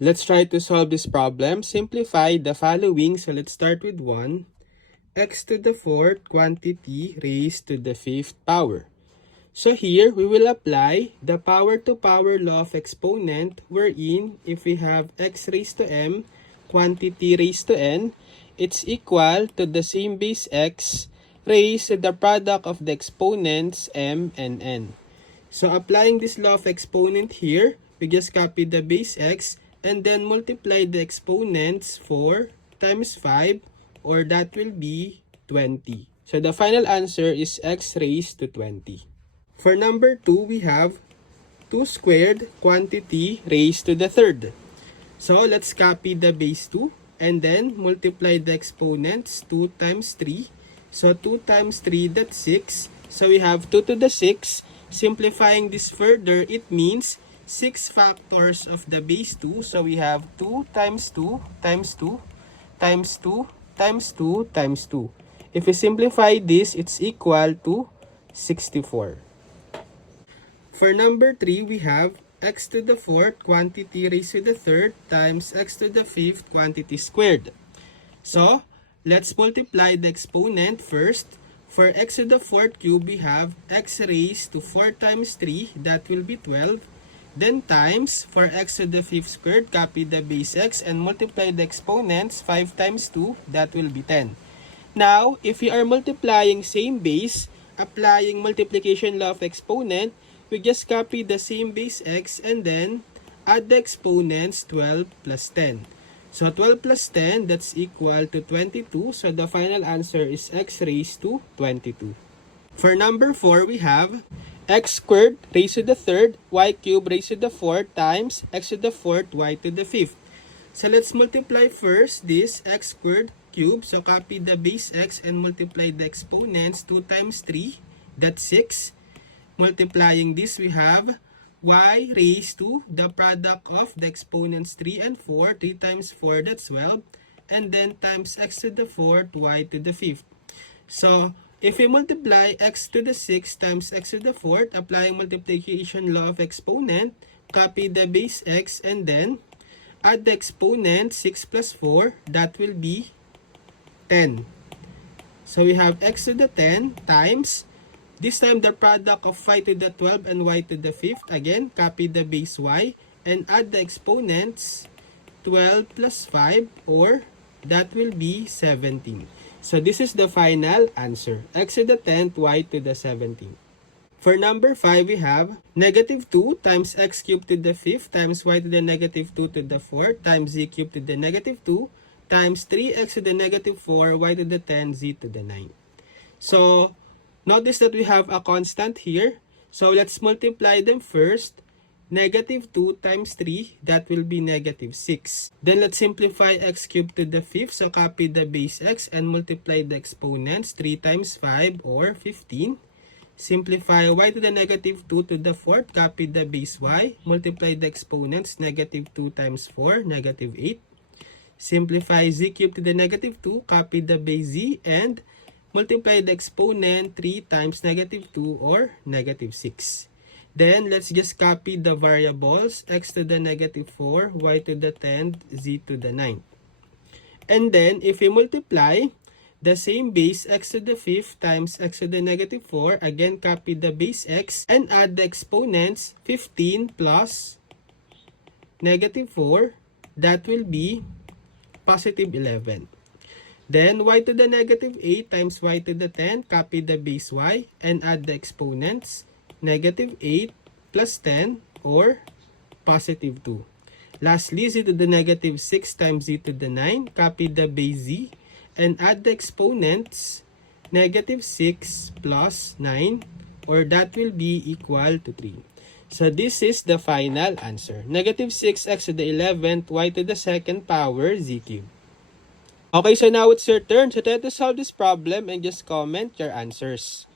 Let's try to solve this problem. Simplify the following. So let's start with 1. X to the 4th quantity raised to the 5th power. So here, we will apply the power to power law of exponent, wherein if we have x raised to m, quantity raised to n, it's equal to the same base x raised to the product of the exponents m and n. So applying this law of exponent here, we just copy the base x and then multiply the exponents 4 times 5, or that will be 20. So the final answer is x raised to 20. For number 2, we have 2 squared quantity raised to the 3rd. So let's copy the base 2 and then multiply the exponents 2 times 3. So 2 times 3, that's 6. So we have 2 to the 6. Simplifying this further, it means 6 factors of the base 2. So we have 2 times 2 times 2 times 2 times 2 times 2. If we simplify this, it's equal to 64. For number 3, we have x to the 4th quantity raised to the 3rd times x to the 5th quantity squared. So, let's multiply the exponent first. For x to the 4th cube, we have x raised to 4 times 3, that will be 12. Then times, for x to the 5th squared, copy the base x and multiply the exponents, 5 times 2, that will be 10. Now, if we are multiplying same base, applying multiplication law of exponent, we just copy the same base x and then add the exponents 12 plus 10. So 12 plus 10, that's equal to 22. So the final answer is x raised to 22. For number 4, we have x squared raised to the 3rd, y cubed raised to the 4th times x to the 4th, y to the 5th. So let's multiply first this x squared cube. So copy the base x and multiply the exponents 2 times 3, that's 6. Multiplying this, we have y raised to the product of the exponents 3 and 4. 3 times 4, that's 12. And then times x to the 4th, y to the 5th. So, if we multiply x to the 6th times x to the 4th, applying multiplication law of exponent, copy the base x and then add the exponent 6 plus 4, that will be 10. So, we have x to the 10 times, this time the product of y to the 12 and y to the 5th. Again, copy the base y and add the exponents 12 plus 5, or that will be 17. So this is the final answer. X to the 10th, y to the 17th. For number 5, we have negative 2 times x cubed to the 5th times y to the negative 2 to the 4th times z cubed to the negative 2 times 3x to the negative 4, y to the 10, z to the 9. So, notice that we have a constant here. So, let's multiply them first. Negative 2 times 3, that will be negative 6. Then, let's simplify x cubed to the 5th. So, copy the base x and multiply the exponents. 3 times 5, or 15. Simplify y to the negative 2 to the 4th. Copy the base y. Multiply the exponents. Negative 2 times 4, negative 8. Simplify z cubed to the negative 2. Copy the base z and multiply the exponent 3 times negative 2, or negative 6. Then, let's just copy the variables, x to the negative 4, y to the 10, z to the 9. And then, if we multiply the same base, x to the 5th times x to the negative 4, again, copy the base x and add the exponents 15 plus negative 4, that will be positive 11. Then, y to the negative 8 times y to the 10, copy the base y and add the exponents, negative 8 plus 10, or positive 2. Lastly, z to the negative 6 times z to the 9, copy the base z and add the exponents, negative 6 plus 9, or that will be equal to 3. So, this is the final answer. Negative 6x to the 11th, y to the 2nd power, z cubed. Okay, so now it's your turn. So try to solve this problem and just comment your answers.